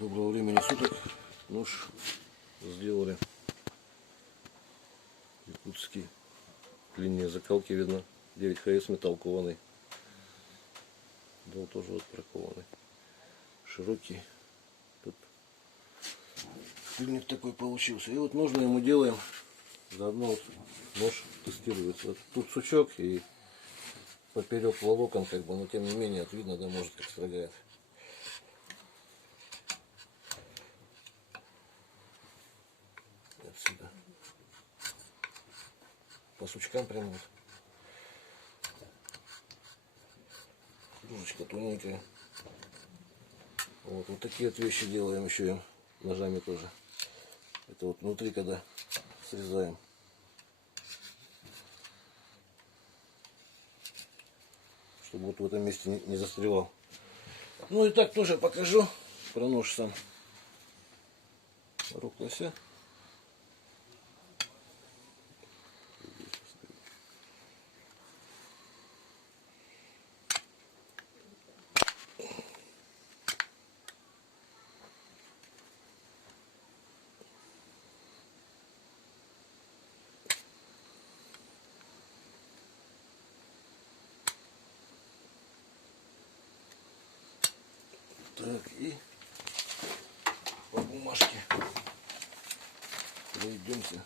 Доброго времени суток. Нож сделали. Якутский. Линия закалки видно. 9 ХС металл кованый. Дол тоже вот прокованный. Широкий. Тут клинник такой получился. И вот нужно ему делаем. Заодно вот нож тестируется. Вот тут сучок и поперек волокон, как бы, но тем не менее вот видно, да, может, как строгает. Отсюда. По сучкам прямо вот. Кружечка тоненькая. Вот такие вот вещи делаем еще им ножами тоже. Это вот внутри, когда срезаем. Чтобы вот в этом месте не застревал. Ну и так тоже покажу про нож сам. Рог лося. Так, и по бумажке пройдемся.